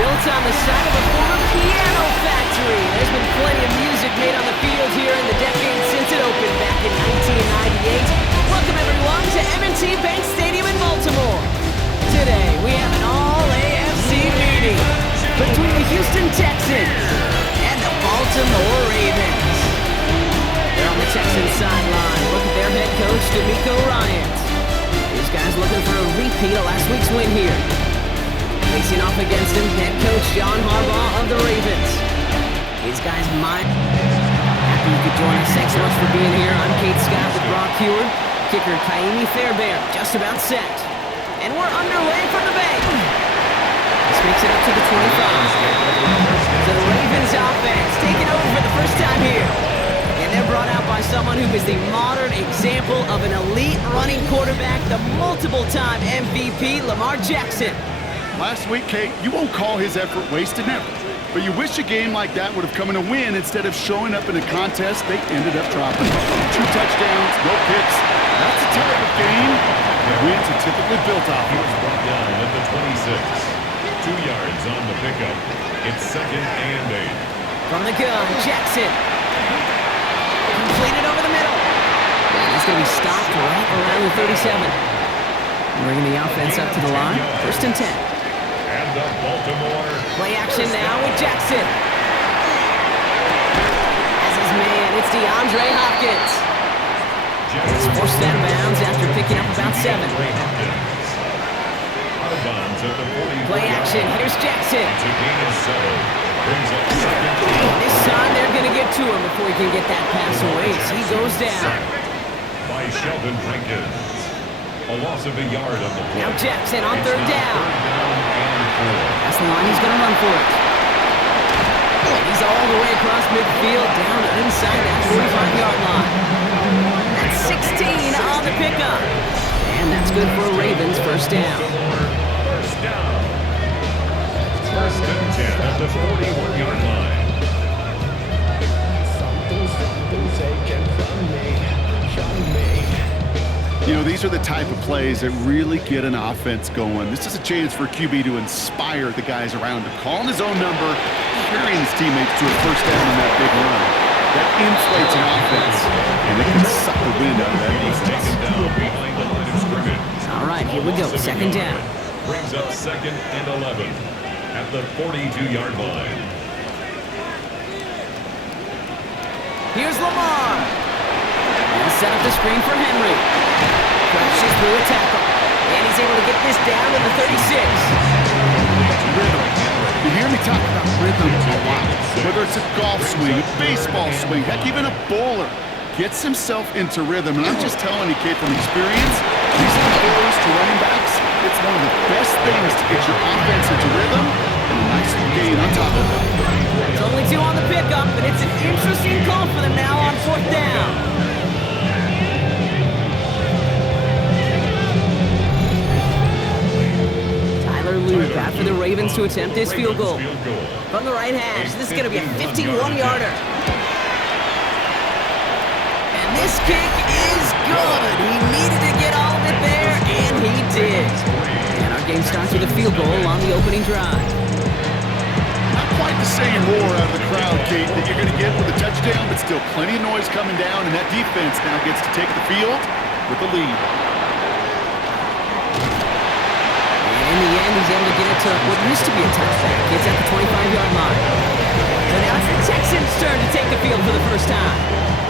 Built on the side of a former piano factory, there's been plenty of music made on the field here in the decade since it opened back in 1998. Welcome everyone to M&T Bank Stadium in Baltimore. Today we have an all-AFC meeting between the Houston Texans and the Baltimore Ravens. They're on the Texans sideline. Look at their head coach, D'Amico Ryans. These guys looking for a repeat of last week's win here. Facing off against him, head coach John Harbaugh of the Ravens. These guys might. Happy you could join us. Thanks so much for being here. I'm Kate Scott with Brock Heward. Kicker Kaimi Fairbairn just about set. And we're underway from the bank. This makes it up to the 25. So the Ravens offense taking over for the first time here. And they're brought out by someone who is the modern example of an elite running quarterback, the multiple-time MVP, Lamar Jackson. Last week, Kate, you won't call his effort wasted, never. But you wish a game like that would have come in a win instead of showing up in a contest they ended up dropping. 2 touchdowns, no picks. That's the type of game that wins are typically built off. He was brought down at the 26. 2 yards on the pickup. It's 2nd and 8. From the gun, Jackson. Completed over the middle. And he's going to be stopped right around the 37. Bringing the offense up to the line. 1st and 10. And the Baltimore. Play action now with Jackson. As his man, it's DeAndre Hopkins. He's forced out of bounds after picking up about 7. Play action, here's Jackson. This time they're going to get to him before he can get that pass away. So he goes down. By Sheldon Rankins. A loss of a yard on the play. Now Jackson on 3rd down. That's the line he's going to run for it. And he's all the way across midfield, down inside that 45-yard line. That's 16 on the pickup. And that's good for a Ravens 1st down. First down. 1st and 10 at the 41-yard line. You know, these are the type of plays that really get an offense going. This is a chance for QB to inspire the guys around him. Calling his own number, carrying his teammates to a 1st down in that big run. That inflates an offense, and they can suck the wind out of that defense. Down behind the line of scrimmage. All right, here we go. 2nd down. Brings up 2nd and 11 at the 42-yard line. Here's Lamar. And set up the screen for Henry. Crashes through a tackle. And he's able to get this down to the 36. Rhythm. You hear me talk about rhythm a lot. Whether it's a golf swing, a baseball swing, heck, even a bowler gets himself into rhythm. And I'm just telling you, kid, from experience, using throws to running backs, it's one of the best things to get your offense into rhythm and a nice little gain on top of it. It's only 2 on the pickup, but it's an interesting call for them now on 4th down. Luke after the Ravens to attempt this field goal. From the right hash, this is going to be a 51-yarder. And this kick is good. He needed to get all of it there, and he did. And our game starts with a field goal on the opening drive. Not quite the same roar out of the crowd, Kate, that you're going to get with a touchdown, but still plenty of noise coming down, and that defense now gets to take the field with the lead. In the end, he's able to get it to what used to be a touchback. It's at the 25-yard line. So now it's the Texans' turn to take the field for the first time.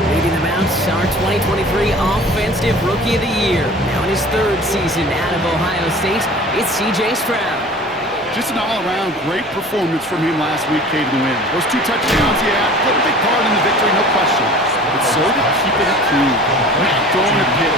Leading them out, our 2023 Offensive Rookie of the Year. Now in his 3rd season out of Ohio State, it's C.J. Stroud. Just an all-around great performance from him last week, Kate, to win. Those 2 touchdowns, yeah, played a big part in the victory, no question. But so did keeping it clean, not throwing a pick.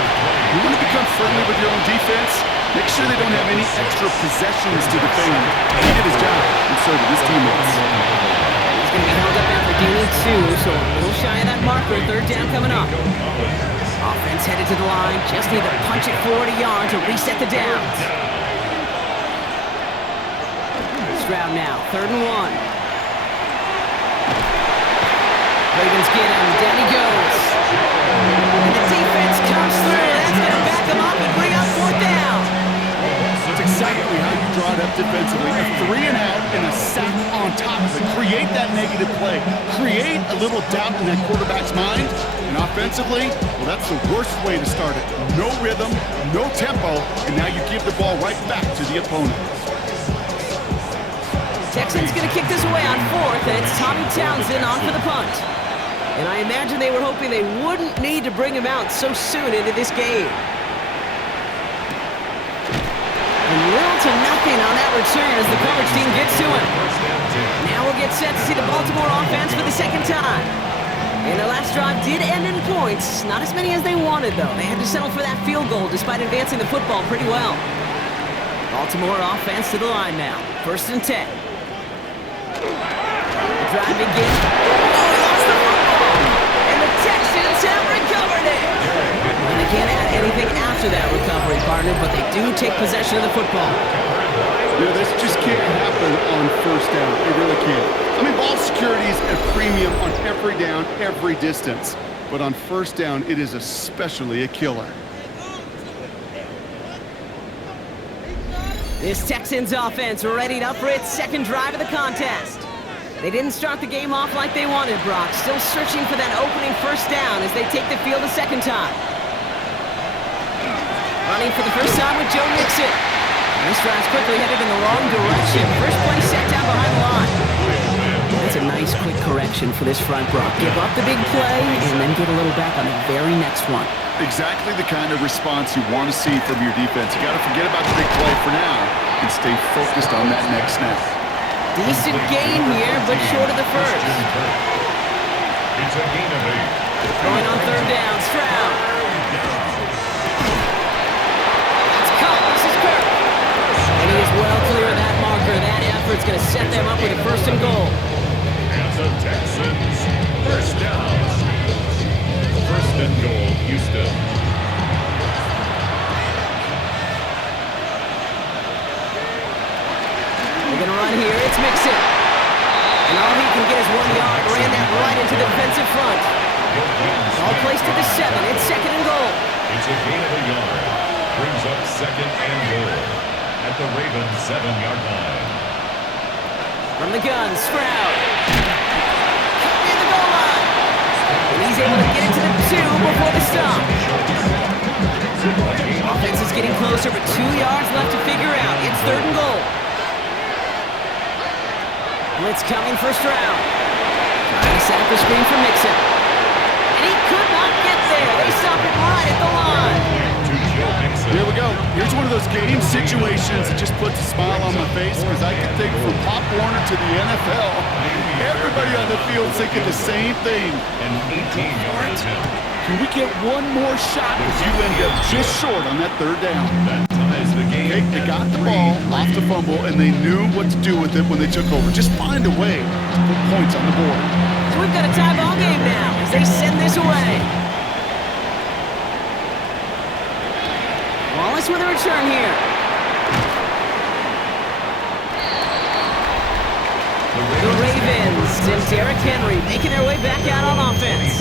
You want to become friendly with your own defense? Make sure they don't have any extra possessions to defend. He did his job, and so did his teammates. He's going to be held up after gaining 2, so a little shy of that marker. 3rd down coming up. Offense headed to the line. Just need to punch it forward a yard to reset the downs. Stroud now, 3rd and 1. Ravens get him. Down he goes. And the defense comes through. That's going to back him up and bring up 4th down. That's exactly how you draw it up defensively. A 3 and out in a on top of it. Create that negative play. Create a little doubt in that quarterback's mind. And offensively, well, that's the worst way to start it. No rhythm, no tempo, and now you give the ball right back to the opponent. Texans going to kick this away on 4th, and it's Tommy Townsend on for the punt. And I imagine they were hoping they wouldn't need to bring him out so soon into this game. And little to nothing on that return as the coverage team gets to him. Now we'll get set to see the Baltimore offense for the second time. And their last drive did end in points. Not as many as they wanted, though. They had to settle for that field goal despite advancing the football pretty well. Baltimore offense to the line now. 1st and 10. The drive begins. Oh, he lost the football! And the Texans have recovered it! And they can't add anything after that recovery, partner, but they do take possession of the football. Yeah, this just can't happen on 1st down. It really can't. I mean, ball security is a premium on every down, every distance. But on 1st down, it is especially a killer. This Texans offense readied up for its second drive of the contest. They didn't start the game off like they wanted, Brock. Still searching for that opening 1st down as they take the field a second time. Running for the first time with Joe Mixon. And this drive's quickly headed in the wrong direction. First play set down behind the line. That's a nice quick correction for this front, Brock. Give up the big play and then get a little back on the very next one. Exactly the kind of response you want to see from your defense. You got to forget about the big play for now and stay focused on that next snap. Decent gain here, but short of the first. It's a gain of 8. Going on 3rd down, Stroud. That's caught. This is Kirk. And he is well clear of that marker. That effort's going to set them up with a 1st and goal. And the Texans, 1st down. 1st and goal, Houston. They're going to run here. It's Mixon. And all he can get is 1 yard. Ran that right into the defensive front. All placed at the 7. It's 2nd and goal. It's a gain of 1 yard. Brings up 2nd and goal at the Ravens' 7-yard line. From the gun, Stroud. Near the goal line. And he's able to get it to the 2 before the stop. Offense is getting closer, but 2 yards left to figure out. It's 3rd and goal. Blitz coming for Stroud. Trying to set up the screen for Mixon. And he could not get there. They stop it right at the line. Here we go. Here's one of those game situations that just puts a smile on my face because I can think from Pop Warner to the NFL. Everybody on the field thinking the same thing. An 18-yard attempt. Can we get one more shot as you end up just short on that 3rd down? That ties the game. Okay, they got the ball off the fumble, and they knew what to do with it when they took over. Just find a way to put points on the board. So we've got a tie ball game now as they send this away. Wallace with a return here. The Ravens and Derrick Henry making their way back out on offense.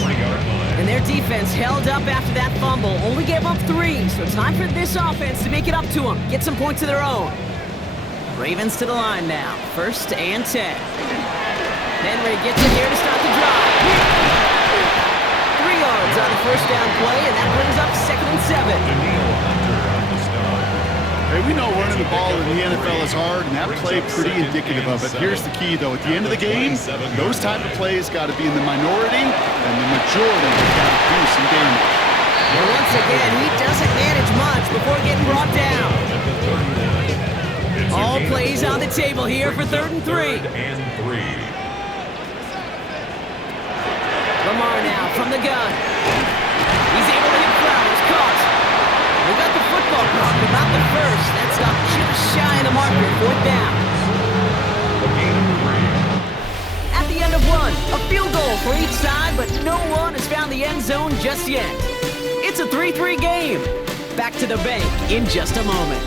And their defense held up after that fumble. Only gave up 3, so time for this offense to make it up to them. Get some points of their own. Ravens to the line now. 1st and 10. Henry gets it here to start the drive. 3 yards on the 1st down play, and that brings up 2nd and 7. Hey, we know running the ball in the NFL is hard, and that play pretty indicative of it. Here's the key, though. At the end of the game, those type of plays got to be in the minority, and the majority got to do some damage. And once again, he doesn't manage much before getting brought down. All plays on the table here for 3rd and 3. Lamar now from the gun. He's able to hit Flowers. Caught. They got the football clock, but not the first. That's up just shy of the marker. 4th down. At the end of 1, a field goal for each side, but no one has found the end zone just yet. It's a 3-3 game. Back to the bank in just a moment.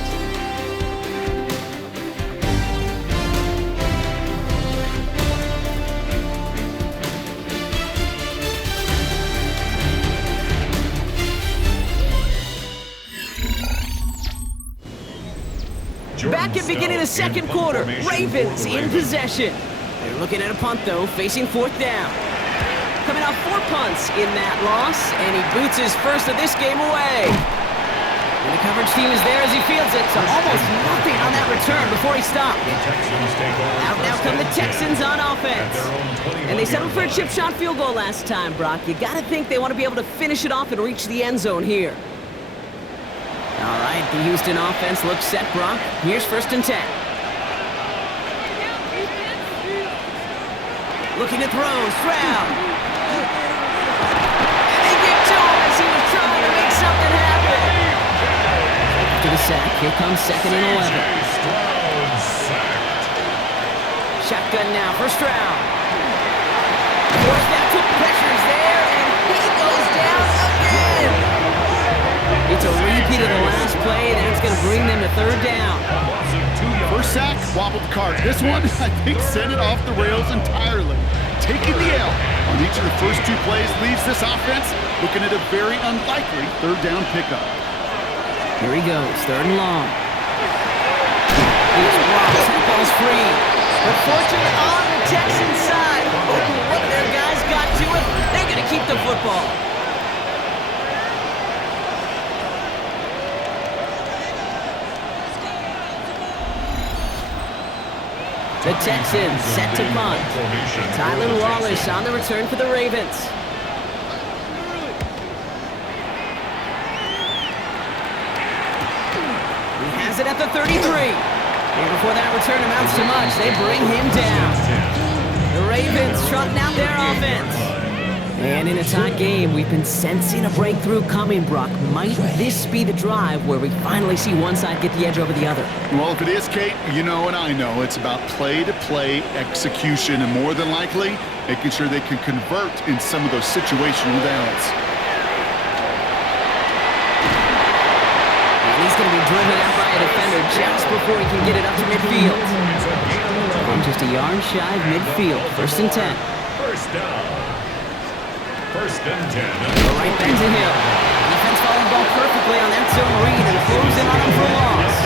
Back at beginning of the 2nd quarter, Ravens in possession. They're looking at a punt, though, facing fourth down. Coming off 4 punts in that loss, and he boots his first of this game away. And the coverage team is there as he fields it, so almost nothing on that return before he stopped. Out now come the Texans on offense. And they settled for a chip shot field goal last time, Brock. You gotta think they want to be able to finish it off and reach the end zone here. All right, the Houston offense looks set, Brock. Here's 1st and 10. Looking to throw, Stroud. And they get to him as he was trying to make something happen. After the sack, here comes 2nd and 11. Shotgun now for Stroud. Forced out to pressure's there, and he goes down again. It's a repeat of the last play, and it's going to bring them to 3rd down. First sack, wobbled the cart. This one, I think, sent it off the rails entirely. Taking the L on each of the first 2 plays leaves this offense looking at a very unlikely 3rd down pickup. Here he goes, 3rd and long. Here's Ross, that ball's free. But fortune on the Texans side. What their guys got to it, they're going to keep the football. The Texans set to punt. Tylan Wallace on the return for the Ravens. He has it at the 33. And before that return amounts to much, they bring him down. The Ravens trotting out their offense. And in a tight game, we've been sensing a breakthrough coming, Brock. Might this be the drive where we finally see one side get the edge over the other? Well, if it is, Kate, you know and I know it's about play-to-play execution, and more than likely, making sure they can convert in some of those situational downs. And he's going to be driven out by a defender just before he can get it up to midfield. And just a yard shy of midfield. 1st and 10. First down. 1st and 10. Right back to Hill. Defense following the ball perfectly on that zone read and closing on him for loss.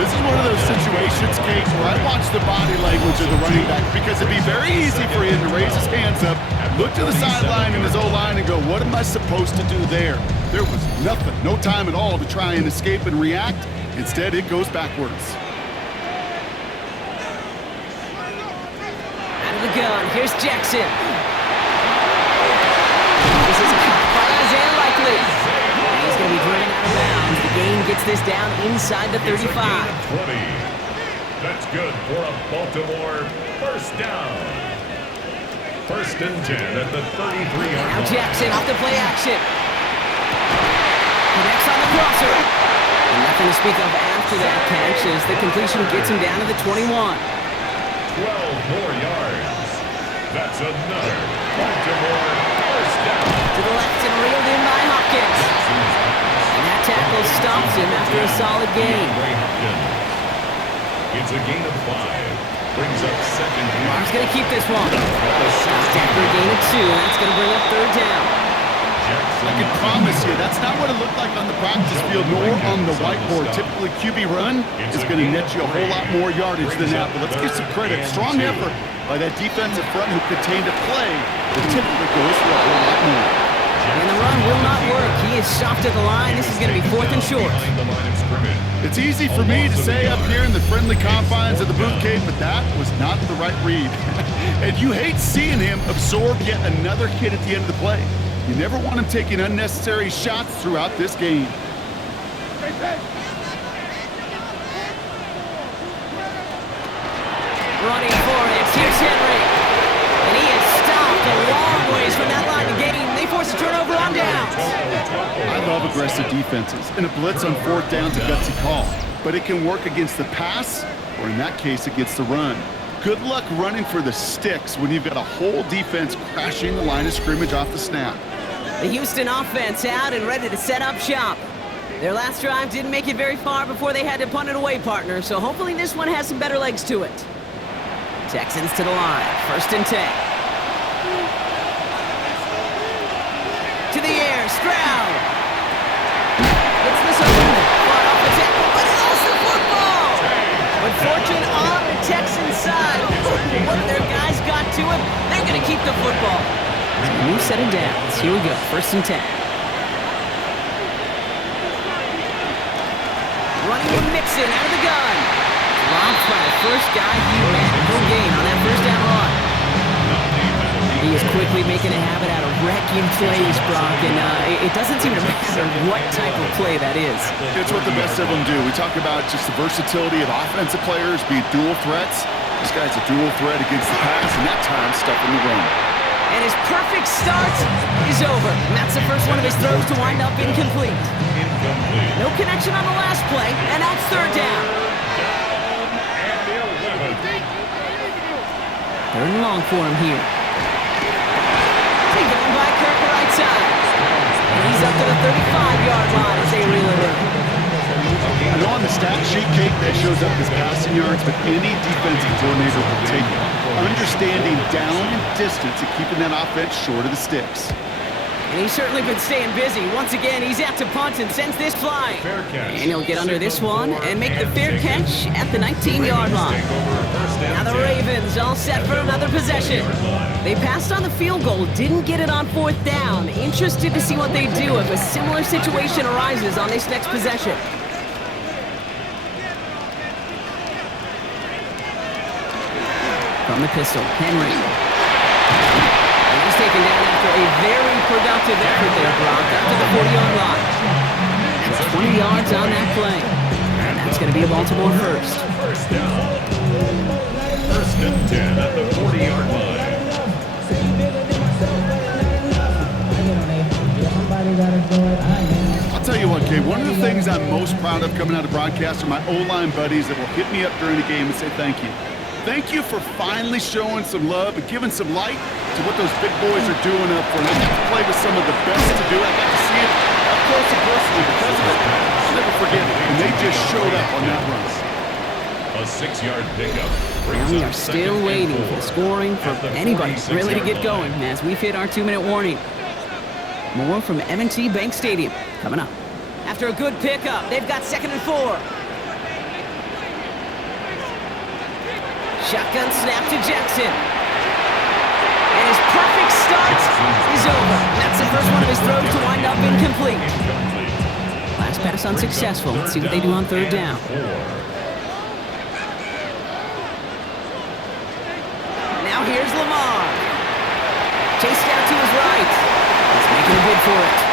This is one of those situations, Kate, where I watch the body language of the running back, because it'd be very easy for him to raise his hands up, look to the sideline in his O-line and go, what am I supposed to do there? There was nothing, no time at all to try and escape and react. Instead, it goes backwards. Out of the gun, here's Jackson. This is caught by Isaiah Likely. And he's going to be driven out of bounds. The gain gets this down inside the 35. 20. That's good for a Baltimore 1st down. 1st and 10 at the 33-yard Now line. Jackson off the play action. Connects on the crosser. And nothing to speak of after that catch as the completion gets him down to the 21. 12 more yards. That's another Baltimore 1st down. To the left and reeled in by Hopkins. And that tackle stops him after a solid gain. It's a gain of 5. Brings up 2nd down. Mark's going to keep this one. Stopped after a gain of 2. That's going to bring up 3rd down. I can promise you, that's not what it looked like on the practice field nor on the whiteboard. Typically, QB run is going to net you a whole lot more yardage than that. But let's give some credit. Strong effort by that defensive front who contained a play that typically goes for a whole lot more. And the run will not work. He is stopped at the line. This is going to be 4th and short. It's easy for me to say up here in the friendly confines of the boot cave, but that was not the right read. And you hate seeing him absorb yet another hit at the end of the play. You never want him taking unnecessary shots throughout this game. Running for it. Here's Henry. And he is stopped a long ways from that line of gain. They force a turnover on downs. I love aggressive defenses, and a blitz on 4th down's a gutsy call. But it can work against the pass, or in that case, against the run. Good luck running for the sticks when you've got a whole defense crashing the line of scrimmage off the snap. The Houston offense out and ready to set up shop. Their last drive didn't make it very far before they had to punt it away, partner, so hopefully this one has some better legs to it. Texans to the line, 1st and 10. To the air, Stroud. Gets this open, fought off the tackle, but he lost the football. But fortune on the Texans side. One of their guys got to him. They're going to keep the football. New set of downs. Here we go. 1st and 10. Running with Mixon out of the gun. Dropped by the first guy he met. No gain on that 1st down run. He is quickly making a habit out of wrecking plays, Brock, and it doesn't seem to matter what type of play that is. It's what the best of them do. We talk about just the versatility of offensive players being dual threats. This guy's a dual threat against the pass, and that time stuffing the run. And his perfect start is over. And that's the first one of his throws to wind up incomplete. No connection on the last play, and that's 3rd down. 3rd and long for him here. Taken in by Kirk right side. And he's up to the 35-yard line as they reel it in. I know on the stat sheet, Kate, that shows up as passing yards, but any defensive coordinator will take it. Understanding down and distance and keeping that offense short of the sticks. And he's certainly been staying busy. Once again, he's out to punt and sends this flying. And he'll get under this one and make the fair catch at the 19-yard line. Now the Ravens all set for another possession. They passed on the field goal, didn't get it on 4th down. Interested to see what they do if a similar situation arises on this next possession. From the pistol, Henry. And he's taken down after a very productive effort there, Brock, up to the 40-yard line. So 20 yards on that play. And that's going to be a Baltimore first. 1st down. 1st and 10 at the 40-yard line. I'll tell you what, Kate, one of the things I'm most proud of coming out of broadcast are my O-line buddies that will hit me up during the game and say thank you. Thank you for finally showing some love and giving some light to what those big boys are doing up front. I got to play with some of the best to do it. I got to see it up close and personal because of it. I'll never forget it. And they just showed up on that run. A 6-yard pickup. And we are still waiting for scoring for anybody really to get going as we've hit our 2-minute warning. More from M&T Bank Stadium coming up. After a good pickup, they've got 2nd and 4. Shotgun snap to Jackson. And his perfect start is over. That's the first one of his throws to wind up incomplete. Last pass unsuccessful. Let's see what they do on 3rd down. Now here's Lamar. Chased out to his right. He's making a bid for it.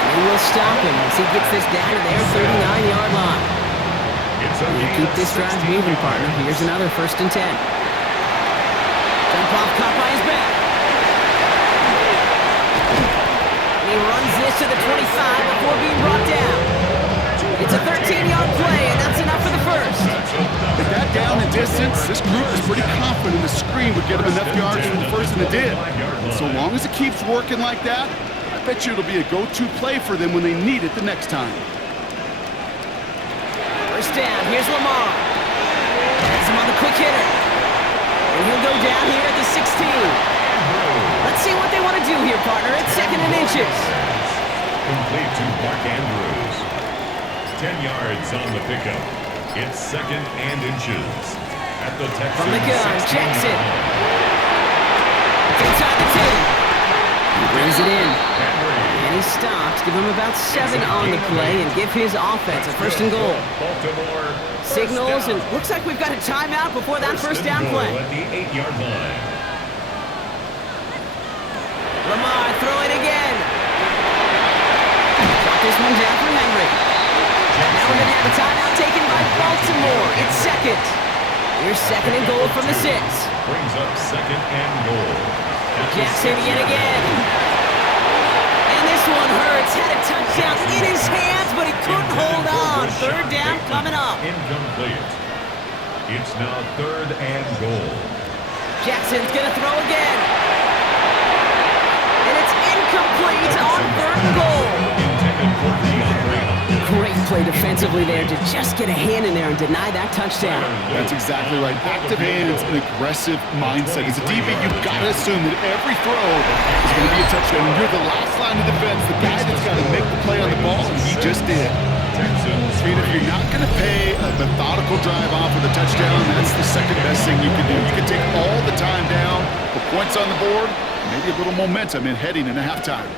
And they will stop him as he gets this down to their 39-yard line. We'll keep this drive moving, partner. Here's another 1st and 10. Jump off, caught by his back. And he runs this to the 25 before being brought down. It's a 13-yard play, and that's enough for the first. With that down and distance, this group is pretty confident the screen would get them enough yards for the first, and it did. And so long as it keeps working like that, I bet you it'll be a go-to play for them when they need it the next time. 1st down, here's Lamar. Has him on the quick hitter. And he'll go down here at the 16. Let's see what they want to do here, partner. It's 2nd and inches. Complete to Mark Andrews. 10 yards on the pickup. It's 2nd and inches. At the Texans. From the gun, Jackson. It's inside the 2. He brings it in. And he stops, give him about 7 on the play, and give his offense a 1st and goal. Signals, and looks like we've got a timeout before that 1st down play. At the 8-yard line. Lamar, throw it again. Got this one down for Henry. Now we're going to have a timeout taken by Baltimore. It's 2nd. Here's 2nd and goal from the 6. Brings up 2nd and goal. Jackson again. This one hurts. Had a touchdown in his hands, but he couldn't hold on. 3rd down coming up. Incomplete. It's now 3rd and goal. Jackson's going to throw again. And it's incomplete on 3rd and goal. Intended for the operator. Great play defensively there to just get a hand in there and deny that touchdown. That's exactly right. Active hands and aggressive mindset. As a DB, you've got to assume that every throw is going to be a touchdown. And you're the last line of defense, the guy that's got to make the play on the ball, and he just did. Texans. I mean, if you're not going to pay a methodical drive off with a touchdown, that's the second best thing you can do. You can take all the time down, put points on the board, maybe a little momentum in heading into halftime.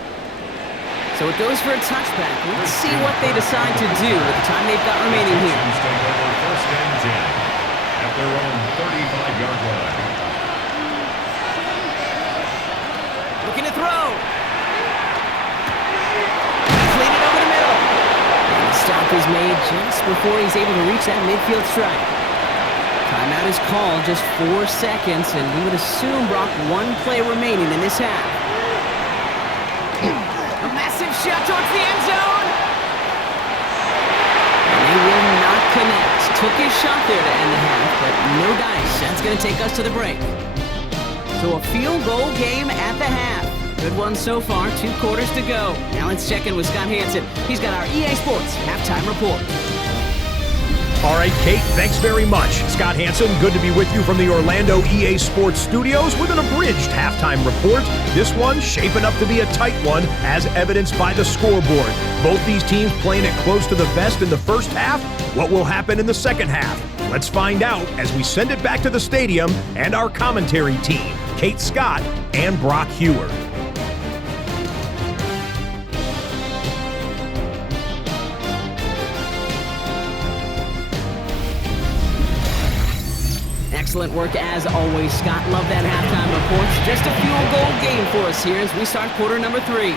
So it goes for a touchback. Let's see what they decide to do with the time they've got remaining here. Texans take over first and 10 at their own 35-yard line. Looking to throw. Clean it over the middle. And the stop is made just before he's able to reach that midfield strike. Timeout is called, just 4 seconds, and we would assume, Brock, 1 play remaining in this half. A massive shot towards the end zone. And they will not connect. Took his shot there to end the half, but no dice. That's going to take us to the break. So a field goal game at the half. Good one so far, 2 quarters to go. Now let's check in with Scott Hansen. He's got our EA Sports halftime report. All right, Kate, thanks very much. Scott Hansen, good to be with you from the Orlando EA Sports Studios with an abridged halftime report. This one shaping up to be a tight one, as evidenced by the scoreboard. Both these teams playing it close to the vest in the first half. What will happen in the second half? Let's find out as we send it back to the stadium and our commentary team, Kate Scott and Brock Hewer. Excellent work as always, Scott. Love that halftime report. Just a field goal game for us here as we start quarter number 3.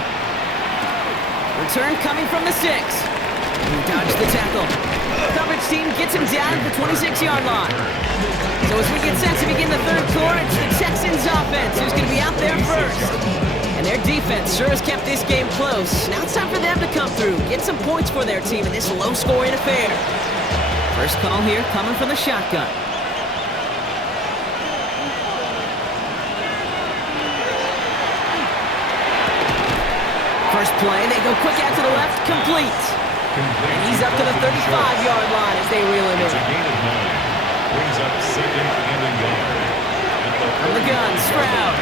Return coming from the 6. He dodged the tackle. Coverage team gets him down at the 26-yard line. So as we get set to begin the third quarter, it's the Texans offense who's going to be out there first. And their defense sure has kept this game close. Now it's time for them to come through, get some points for their team in this low-scoring affair. First call here coming from the shotgun. First play, they go quick out to the left, complete. And he's up to the 35-yard line as they reel him in. It's a gain of 9. Brings up second and a yard. From the gun, Stroud.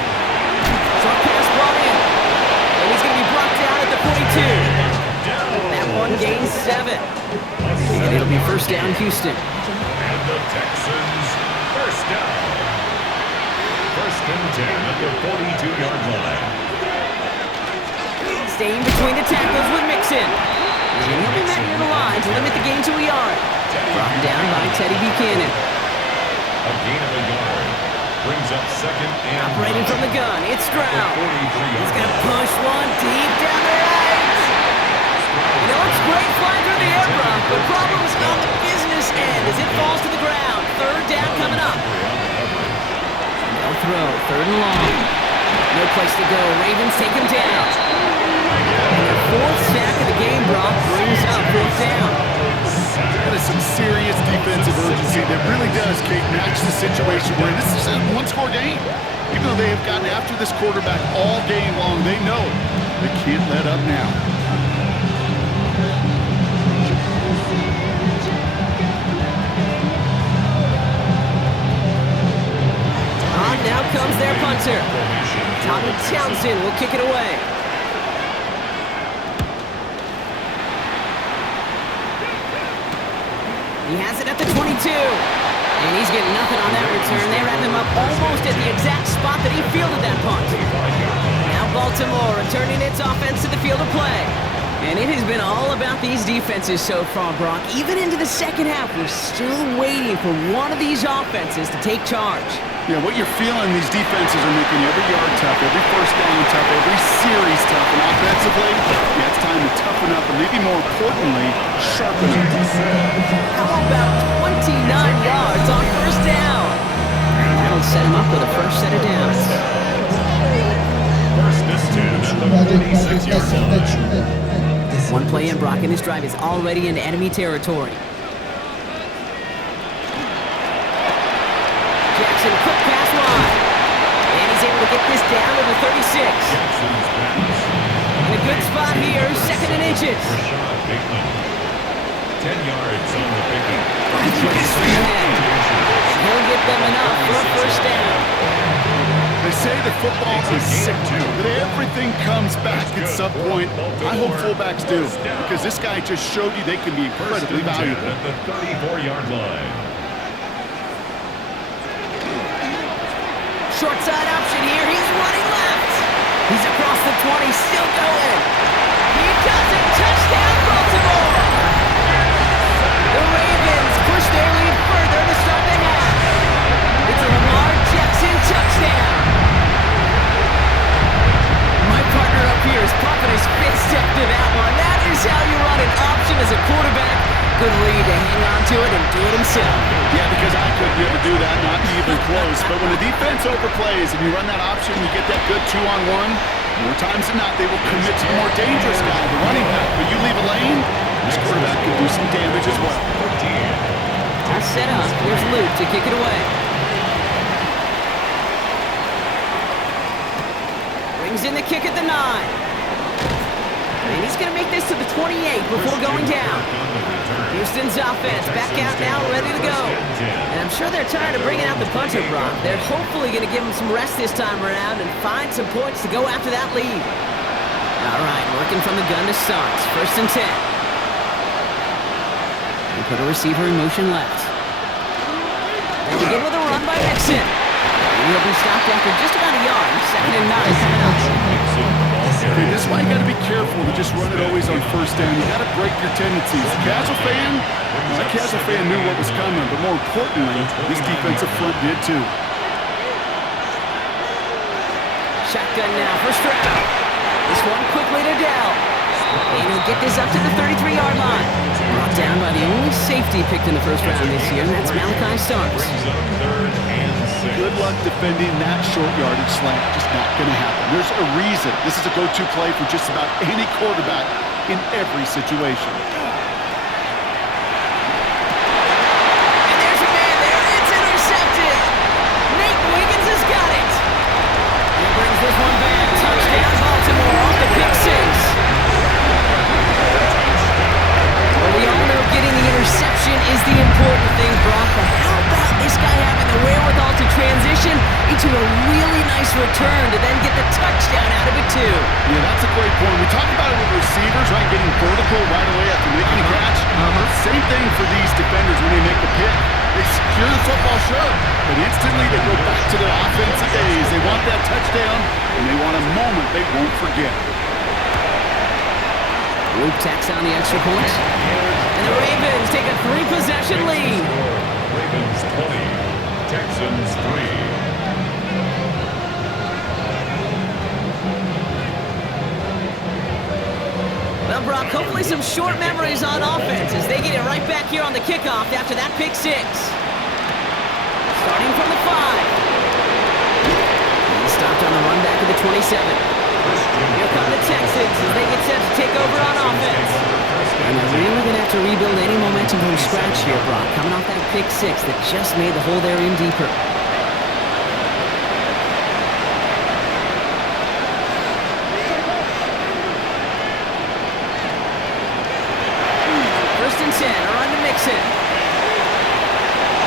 Short pass brought in. And he's going to be brought down at the 42. That one gains 7. And it'll be first down, Houston. And the Texans first down. First and 10 at the 42-yard line. Staying between the tackles with Mixon. And he'll be met near the line to limit the gain to a yard. Brought down by Teddy Buchanan. A gain of a yard. Brings up second and Operating from the gun, it's Stroud. He's going to push one deep down the right. And it looks great flying through the air, Brock, but problems on the business end as it falls to the ground. Third down coming up. No throw, third and long. No place to go. Ravens take him down. And their 4th sack of the game, Brock, brings up 4th down. That is some serious defensive urgency that really does, Kate, match the situation we're in. This is a one-score game. Even though they have gotten after this quarterback all game long, they know they can't let up now. On now comes their punter. Tommy Townsend will kick it away. He has it at the 22. And he's getting nothing on that return. They wrap him up almost at the exact spot that he fielded that punt. Now Baltimore returning its offense to the field of play. And it has been all about these defenses so far, Brock. Even into the second half, we're still waiting for one of these offenses to take charge. Yeah, what you're feeling, these defenses are making every yard tough, every first down tough, every series tough. And offensively, yeah, it's time to toughen up and maybe more importantly, sharpen up. How about 29 yards on first down? And that'll set him up with a first set of downs. First and 10 at the 46-yard line. One play in, Brock, and this drive is already into enemy territory. Jackson, quick pass wide. And he's able to get this down to the 36. In a good spot here, second and inches. 10 yards on the picking. He'll get them enough for a first down. They say that football is sick to, that everything comes back at some point. I hope fullbacks do, because this guy just showed you they can be incredibly valuable. At the 34-yard line. Short side option here. He's running left. He's across the 20, still going. He does it. Touchdown, Baltimore. The Ravens push their lead further to start the half. It's a Lamar Jackson touchdown. My partner up here is popping his fifth step to that one. That is how you run an option as a quarterback. Good read to hang on to it and do it himself. Yeah, because I couldn't be able to do that, not even close. But when the defense overplays and you run that option, you get that good 2-on-1, more times than not, they will commit to the more dangerous guy, the running back. But you leave a lane, this quarterback can do some damage as well. All set up. Here's Luke to kick it away. Brings in the kick at the 9. And he's going to make this to the 28 before going down. Houston's offense back out now, ready to go. And I'm sure they're tired of bringing out the punter, Brock. They're hopefully going to give him some rest this time around and find some points to go after that lead. All right, working from the gun to start. First and 10. We put a receiver in motion left. They begin with a run by Mixon. He'll be stopped after just about a yard. 2nd and 9 coming up. Okay, this is why you got to be careful to just run it always on first down. You got to break your tendencies. My casual fan knew what was coming, but more importantly, this defensive front did too. Shotgun now for Stroud. This one quickly to Dell. And he'll get this up to the 33-yard line. Brought down by the only safety picked in the first round this year, and that's Malachi Starks. Good luck defending that short yardage slant. Just not going to happen. There's a reason. This is a go-to play for just about any quarterback in every situation. And there's a man there. It's intercepted. Nate Wiggins has got it. He brings this one back. Touchdown, Baltimore off the pick six. Well, we all know getting the interception is the important thing, Brock, but how about this guy having the wherewithal to transition into a really nice return to then get the touchdown out of it, too? Yeah, that's a great point. We talk about it with receivers, right, getting vertical right away after making a catch. Same thing for these defenders when they make a pick. They secure the football, sure, but instantly they go back to their offensive days. They want that touchdown, and they want a moment they won't forget. Luke tacks on the extra point. And the Ravens take a 3-possession lead. Ravens 20, Texans 3. Well, Brock, hopefully some short memories on offense as they get it right back here on the kickoff after that pick six. Starting from the 5. He stopped on the run back of the 27. Here come the Texans as they get set to take over on offense. And they're really going to have to rebuild any momentum from scratch here, Brock, coming off that pick six that just made the hole there in deeper. First and 10, a run to Mixon.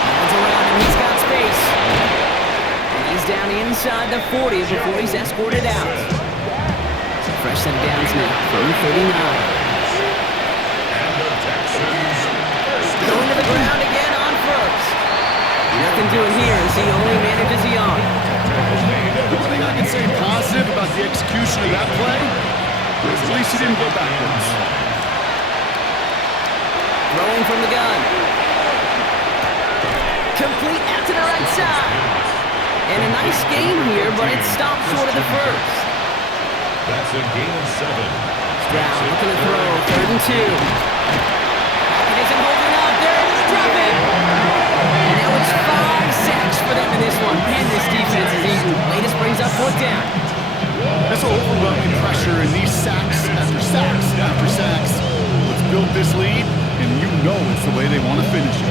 Hands around him, he's got space. And he's down inside the 40 before he's escorted out. Fresh set of downs now from the 39. Going to the ground again on first. Nothing doing here as he only manages a yard. The one thing I can say positive about the execution of that play is at least he didn't go backwards. Throwing from the gun. Complete out to the right side. And a nice game here, but it stopped short of the first. That's a gain of 7. Stroud looking to throw, 3rd and 2. It isn't holding up, they're able to drop it. And now it's 5 sacks for them in this one. Man, this defense is eating. Latest brings up 4th down. That's overwhelming pressure in these sacks after sacks after sacks. Let's build this lead, and you know it's the way they want to finish it.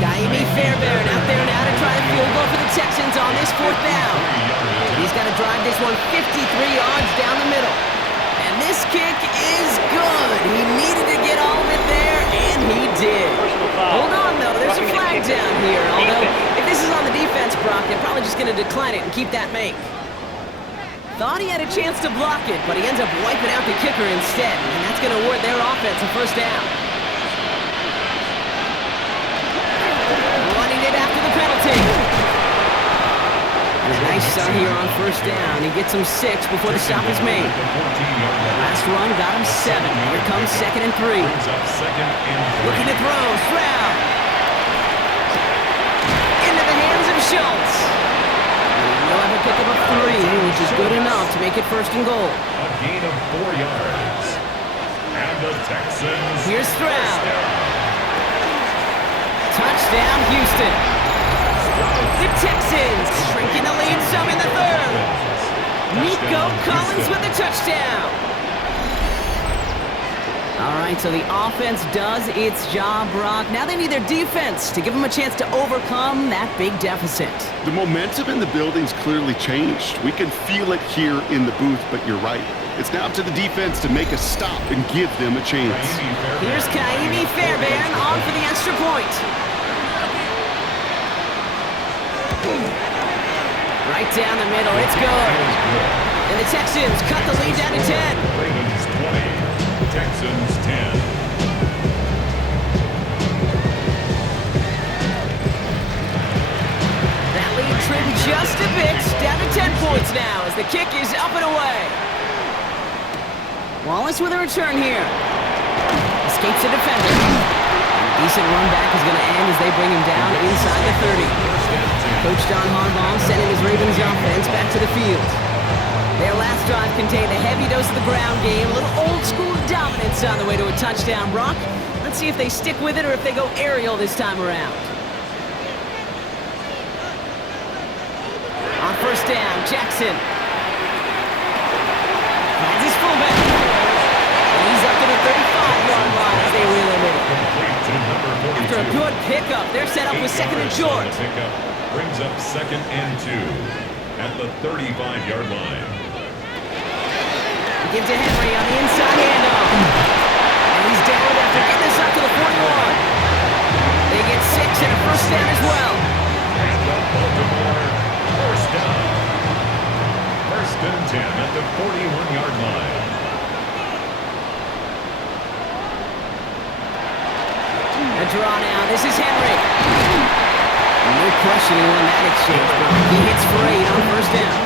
Jaime Fairbairn out there now to try a field goal for the Texans on this 4th down. He's got to drive this one 53 yards down the middle. And this kick is good. He needed to get all of it there, and he did. Hold on, though. There's a flag down here. Although, if this is on the defense, Brock, they're probably and just going to decline it and keep that make. Thought he had a chance to block it, but he ends up wiping out the kicker instead, and that's going to award their offense a first down. Running it after the penalty. And a nice start here on first down. He gets him 6 before the stop is made. Last run got him 7. Here comes 2nd and 3. Looking to throw. Stroud. Into the hands of Schultz. And he'll have a pickup of 3, which is good enough to make it 1st and goal. A gain of 4 yards. And the Texans. Here's Stroud. Touchdown, Houston. The Texans shrinking the lead some in the 3rd. Nico Collins with the touchdown. All right, so the offense does its job, Brock. Now they need their defense to give them a chance to overcome that big deficit. The momentum in the building's clearly changed. We can feel it here in the booth, but you're right. It's now up to the defense to make a stop and give them a chance. Here's Kaimi Fairbairn on for the extra point. Right down the middle, it's good. And the Texans cut the lead down to 10. Ravens 20, Texans 10. That lead trimmed just a bit, down to 10 points now as the kick is up and away. Wallace with a return here. Escapes the defender. A decent run back is going to end as they bring him down inside the 30. Coach John Harbaugh sending his Ravens offense back to the field. Their last drive contained a heavy dose of the ground game, a little old-school dominance on the way to a touchdown, Brock. Let's see if they stick with it or if they go aerial this time around. On first down, Jackson. Finds his fullback. And he's up to the 35-yard line as they reel him in. After a good pickup, they're set up with 2nd and short. Brings up 2nd and 2 at the 35-yard line. Give to Henry on the inside handoff. And he's down after getting this up to the 41. They get 6 and a first down as well. And the Baltimore first down. 1st and 10 at the 41-yard line. A draw now. This is Henry. No question he won that exchange. He hits for 8 on first down.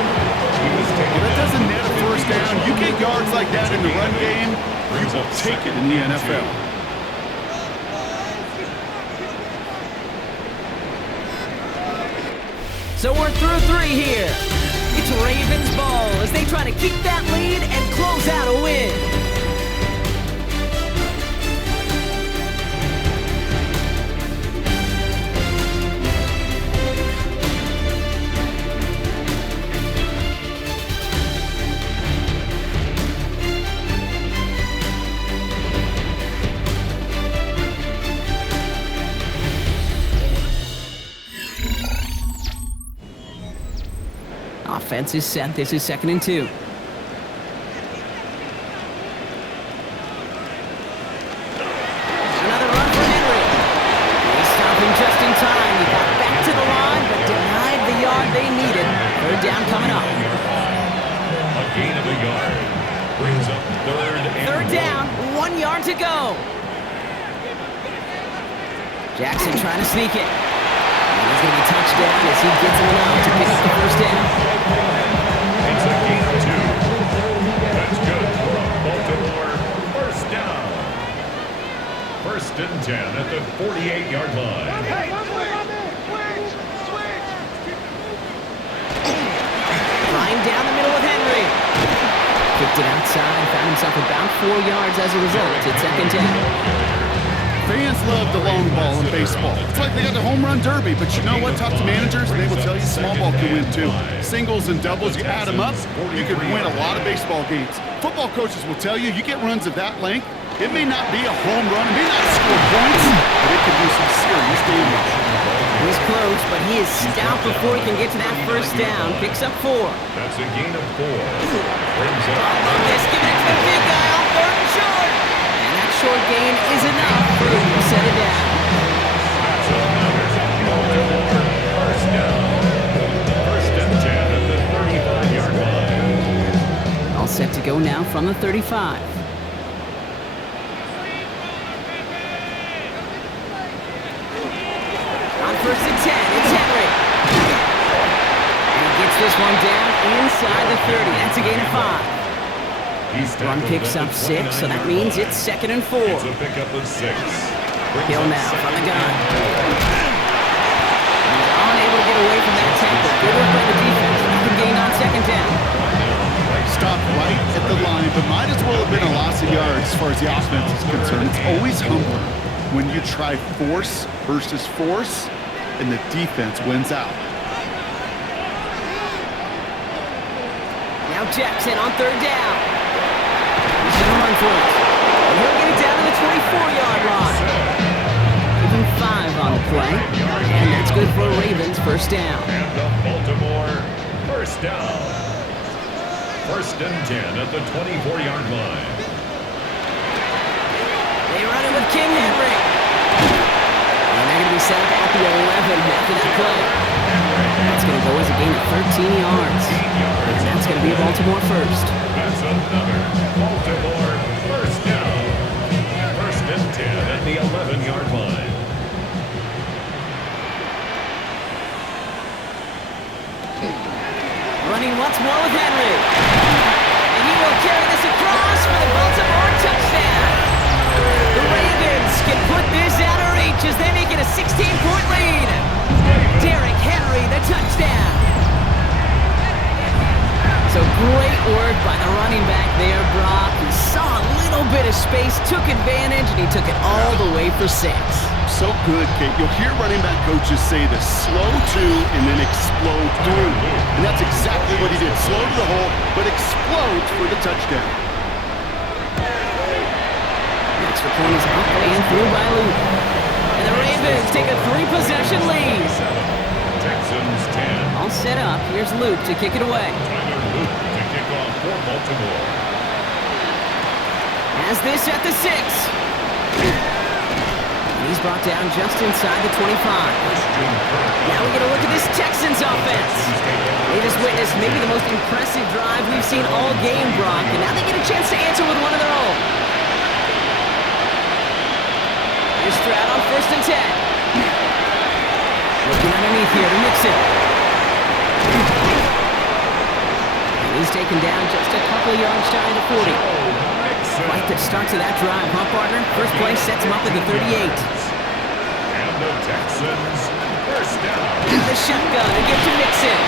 Well, that doesn't net a first down. You get yards like that in the run game, you will take it in the NFL. So we're through 3 here. It's Ravens ball as they try to keep that lead and close out a win. Offense is set. This is 2nd and 2. Another run for Henry. They stop him just in time. He got back to the line, but denied the yard they needed. 3rd down coming up. A gain of a yard. Brings up 3rd and 3rd down, 1 yard to go. Jackson trying to sneak it. And he's going to be touchdown as he gets him enough to pick up the first down. It's a gain of 2. That's good for a Baltimore first down. 1st and 10 at the 48-yard line. Flying down the middle with Henry. Kicked it outside, found himself about 4 yards as a result. It's 2nd down. Fans love the long ball in baseball. It's like they got the home run derby, but you know what? Talk to managers, and they will tell you small ball can win too. Singles and doubles, you add them up, you can win a lot of baseball games. Football coaches will tell you, you get runs of that length, it may not be a home run, it may not score points, but it can do some serious damage. He's close, but he is stout before he can get to that first down. Picks up 4. That's a gain of 4. Brings up. This, giving it to the big guy on 3rd and short. And that short gain is enough for him to set it down. That's another Baltimore first down. go now from the 35. On 1st and 10, it's Henry. And he gets this one down inside the 30. That's a gain of 5. Run picks up 6, so that means it's 2nd and 4. It's a pickup of 6. Hill now from the gun. He's unable to get away from that tackle. Good work by the defense. Nothing gained on 2nd down. Stopped right at the line, but might as well have been a loss of yards as far as the offense is concerned. It's always humbling when you try force versus force, and the defense wins out. Now Jackson on 3rd down. He's going to run for it. And he'll get it down to the 24-yard line. Give him 5 on the play. And that's good for Ravens' 1st down. And the Baltimore 1st down. 1st and 10 at the 24-yard line. They run it with King Henry. And they're going to be set up at the 11 after that play. That's going to go as a gain of 13 yards. And that's going to be a Baltimore 1st. That's another Baltimore 1st down. 1st and 10 at the 11-yard line. Running once more with Henry. And he will carry this across for the Baltimore touchdown. The Ravens can put this out of reach as they make it a 16-point lead. Derrick Henry, the touchdown. So great work by the running back there, Brock. He saw a little bit of space, took advantage, and he took it all the way for 6. So good, Kate. You'll hear running back coaches say this: slow to and then explode through. And that's exactly what he did. Slow to the hole, but explodes for the touchdown. Extra point is up and through by Luke. And the Ravens take a 3-possession lead. Texans 10. All set up. Here's Luke to kick it away. Luke to kick off for Baltimore. Has this at the 6. And he's brought down just inside the 25. Now we get a look at this Texans offense. They just witnessed maybe the most impressive drive we've seen all game, Brock, and now they get a chance to answer with one of their own. Here's Stroud on 1st and 10. Looking underneath here to Mixon. And he's taken down just a couple yards shy of the 40. Quite the start to that drive, huh, partner? First play sets him up at the 38. And the Texans 1st down. The shotgun to get to Mixon.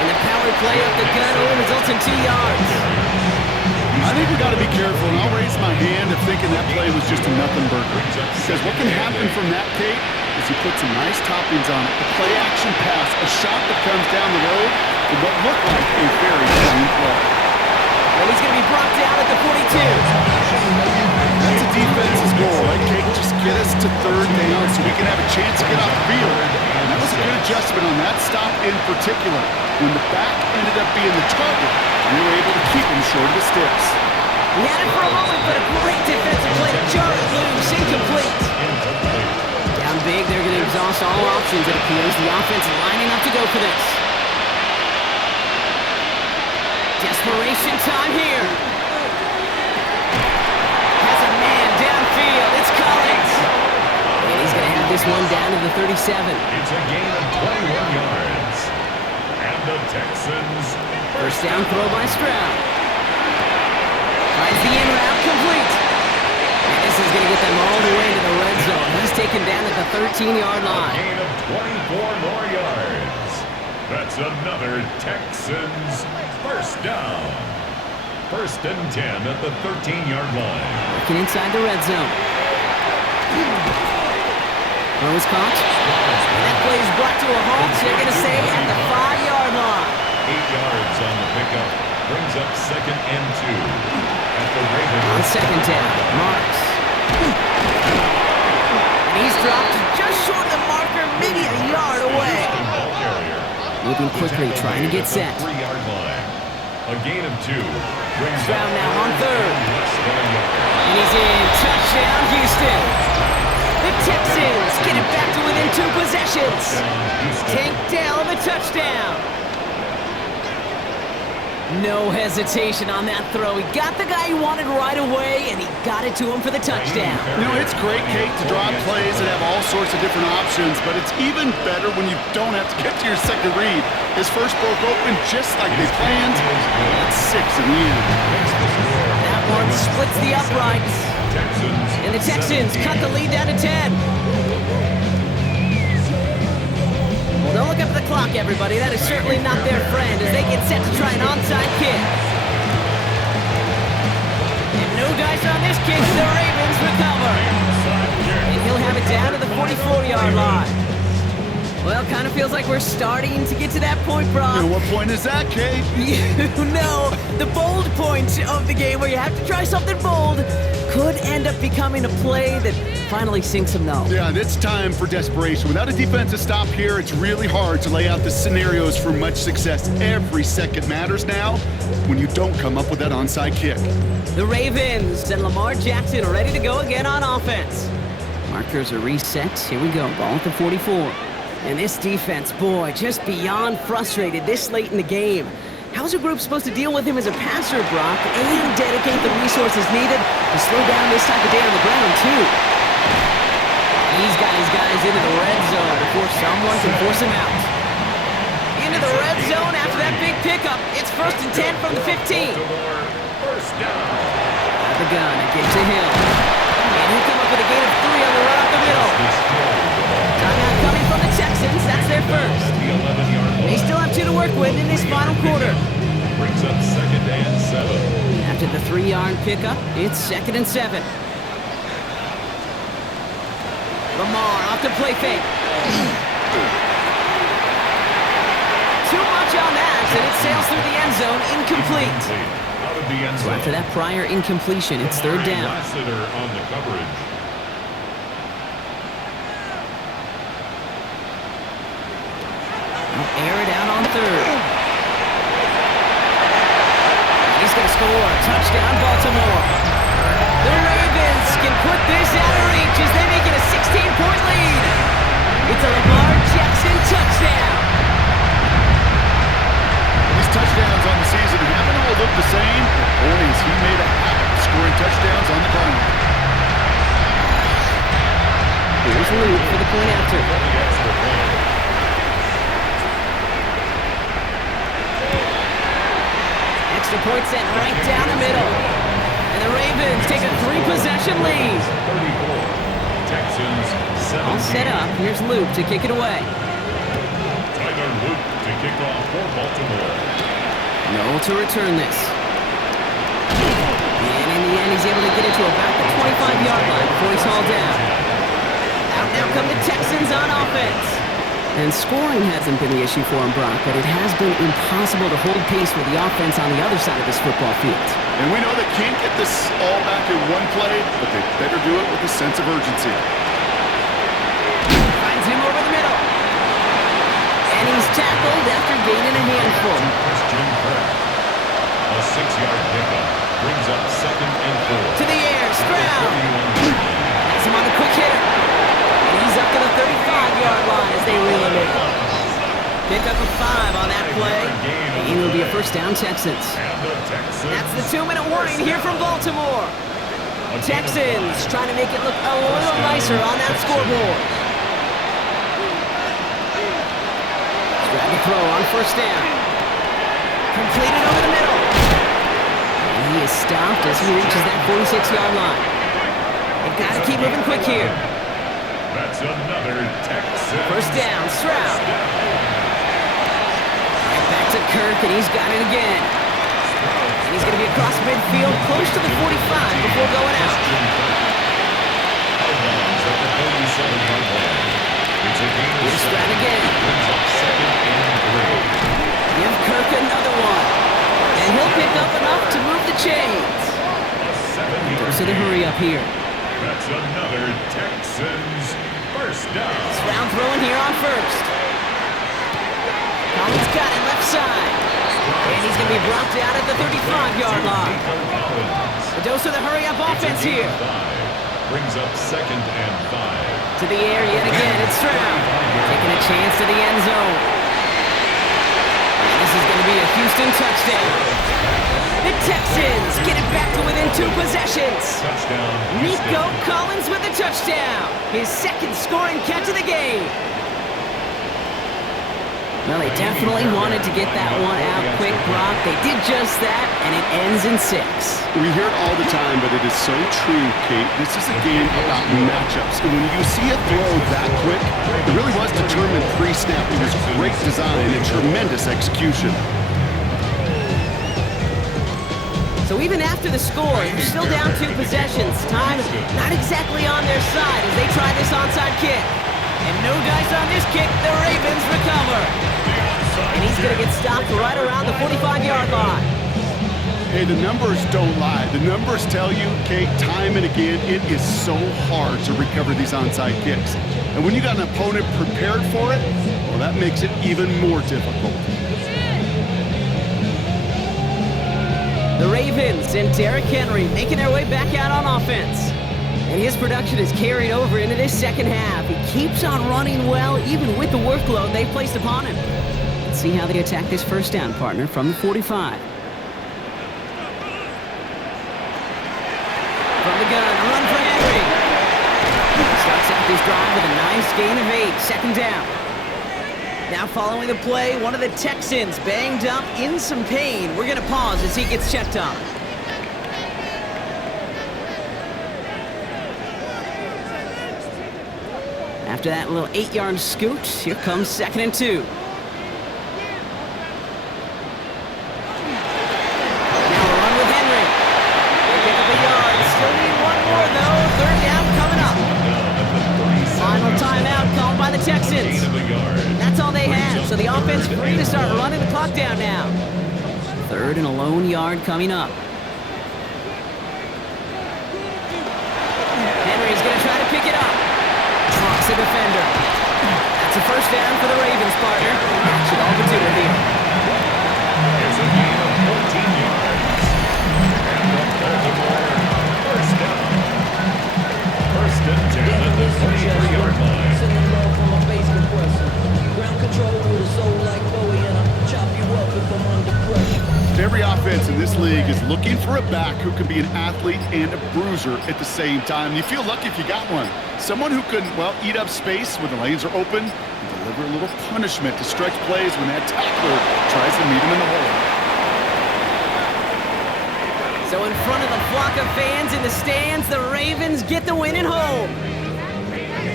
And the power play up the gun only results in 2 yards. I think we got to be careful, and I'll raise my hand if thinking that play was just a nothing burger. Because what can happen from that, Kate, is you put some nice toppings on it. A play-action pass, a shot that comes down the road, and what looked like a very clean play. Well, he's going to be brought down at the 42. That's a defense's goal, right, Kate? Just get us to 3rd down so we can have a chance to get off the field. And that was a good adjustment on that stop in particular. When the back ended up being the target, we were able to keep him short of the sticks. He had it for a moment, but a great defensive play to jar it loose. Incomplete. Down big, they're going to exhaust all options. It appears the offense lining up to go for this. Desperation time here. Has a man downfield. It's Collins. And he's going to have this one down to the 37. It's a gain of 21 yards. And the Texans 1st down throw by Stroud. Finds the in route complete. And this is going to get them all the way to the red zone. He's taken down at the 13-yard line. gain of 24 more yards. That's another Texans 1st down. 1st and 10 at the 13-yard line. Working inside the red zone. Throw is caught. And that play is brought to a halt. They're going to say at the 5-yard line. 8 yards on the pickup. Brings up 2nd and 2. At the Ravens. On 2nd down, Marks. And he's dropped just short of the marker, maybe a yard away. Moving quickly, trying to get set. 3-yard line. A gain of 2. Stroud now on 3rd. And he's in. Touchdown, Houston. The Texans get it back to within 2 possessions. Tank Dell, the touchdown. No hesitation on that throw. He got the guy he wanted right away, and he got it to him for the touchdown. You know, it's great, Kate, to draw plays and have all sorts of different options, but it's even better when you don't have to get to your second read. His first broke open just like they planned. That's 6 in the end. That one splits the uprights. And the Texans cut the lead down to 10. Well, don't look up at the clock, everybody. That is certainly not their friend as they get set to try an onside kick. And no dice on this kick. The Ravens recover. And he'll have it down to the 44-yard line. Well, kind of feels like we're starting to get to that point, Brock. And what point is that, Kate? You know, the bold point of the game where you have to try something bold could end up becoming a play that finally sinks them, though. Yeah, it's time for desperation. Without a defensive stop here, it's really hard to lay out the scenarios for much success. Every second matters now when you don't come up with that onside kick. The Ravens and Lamar Jackson are ready to go again on offense. Markers are reset. Here we go. Ball at the 44. And this defense, boy, just beyond frustrated this late in the game. How's a group supposed to deal with him as a passer, Brock, and dedicate the resources needed to slow down this type of day on the ground, too? He's got his guys into the red zone before someone can force him out. Into the red zone after that big pickup. It's 1st and 10 from the 15. Out the gun, it gets to him. And he'll come up with a gain of 3 on the run up the middle. Timeout coming from the Texans. That's their first. They still have 2 to work with in this final quarter. Brings up 2nd and 7. After the 3-yard pickup, it's 2nd and 7. Lamar off the play fake. Too much on that, and it sails through the end zone, incomplete. Out of the end zone. So after that prior incompletion, it's 3rd down. Lassiter on the coverage. Air it out on 3rd. He's going to score. Touchdown, Baltimore. The Ravens can put this out of reach as they make it a 16-point lead. It's a Lamar Jackson touchdown. These touchdowns on the season haven't all looked the same, but boy, has he made a habit of scoring touchdowns on the ground. Here's Luke for the point after. Extra point set right down the middle. And the Ravens take a 3-possession lead. 34. Texans 17. All set up. Here's Luke to kick it away. Tyler Luke to kick off for Baltimore. No to return this. And in the end, he's able to get it to about the 25-yard line before he's hauled down. Out now come the Texans on offense. And scoring hasn't been the issue for him, Brock, but it has been impossible to hold pace with the offense on the other side of this football field. And we know they can't get this all back in one play, but they better do it with a sense of urgency. Finds him over the middle. And he's tackled after gaining a handful. Christian Kirk. A 6-yard pickup. Brings up 2nd and 4. To the air, Stroud. Has him on the quick hitter. And he's up to the 35-yard line as they reel him in. Pick up a 5 on that play. And it will be a 1st down, Texans. That's the 2-minute warning here from Baltimore. Texans trying to make it look a little nicer on that scoreboard. Grab the throw on 1st down. Completed over the middle. And he is stopped as he reaches that 46-yard line. They've got to keep moving quick here. That's another Texan. 1st down, Stroud. Right back to Kirk, and he's got it again. And he's going to be across midfield, close to the 45 before going out. Here's Stroud again. Give Kirk another one. And he'll pick up enough to move the chains. Goes to the hurry up here. That's another Texans 1st down. Stroud throwing here on 1st. Collins got it left side. And he's going to be brought down at the 35-yard line. A dose of the hurry-up offense here. Brings up 2nd and 5. To the air yet again, it's Stroud. Taking a chance to the end zone. And this is going to be a Houston touchdown. The Texans get it back to within 2 possessions. Touchdown. Nico Collins with a touchdown. His second scoring catch of the game. Well, they definitely wanted to get that one out quick, Brock. They did just that, and it ends in 6. We hear it all the time, but it is so true, Kate. This is a game about matchups. And when you see a throw that quick, it really was determined pre-snap. It was great design and tremendous execution. So even after the score, you're still down 2 possessions. Time not exactly on their side as they try this onside kick. And no dice on this kick. The Ravens recover. And he's going to get stopped right around the 45-yard line. Hey, the numbers don't lie. The numbers tell you, Kate, time and again, it is so hard to recover these onside kicks. And when you got an opponent prepared for it, well, that makes it even more difficult. The Ravens and Derrick Henry making their way back out on offense. And his production is carried over into this second half. He keeps on running well, even with the workload they've placed upon him. Let's see how they attack this first down, partner, from the 45. From the gun, a run for Henry. Starts out this drive with a nice gain of 8, second down. Now following the play, one of the Texans banged up in some pain. We're going to pause as he gets checked on. After that little 8-yard scoot, here comes 2nd and 2. Now a run with Henry. They pick up a yard. Still need one more, though. 3rd down coming up. Final timeout called by the Texans. That's all they have, so the offense free to start running the clock down now. 3rd and a lone yard coming up. Henry's going to try to pick it up. Trucks the defender. That's a first down for the Ravens, partner. Match it all but do it here. It's a gain of 14 yards. And the Baltimore first down. 1st and 10 at the 23-yard line. Every offense in this league is looking for a back who can be an athlete and a bruiser at the same time. You feel lucky if you got one. Someone who can, well, eat up space when the lanes are open and deliver a little punishment to stretch plays when that tackler tries to meet him in the hole. So in front of the flock of fans in the stands, the Ravens get the win at home.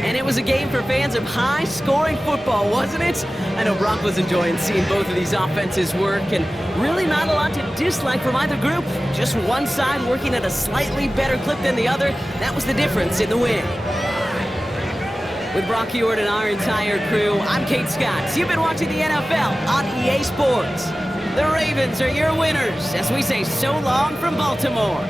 And it was a game for fans of high-scoring football, wasn't it? I know Brock was enjoying seeing both of these offenses work, and really not a lot to dislike from either group. Just one side working at a slightly better clip than the other. That was the difference in the win. With Brock Ewart and our entire crew, I'm Kate Scott. You've been watching the NFL on EA Sports. The Ravens are your winners as we say so long from Baltimore.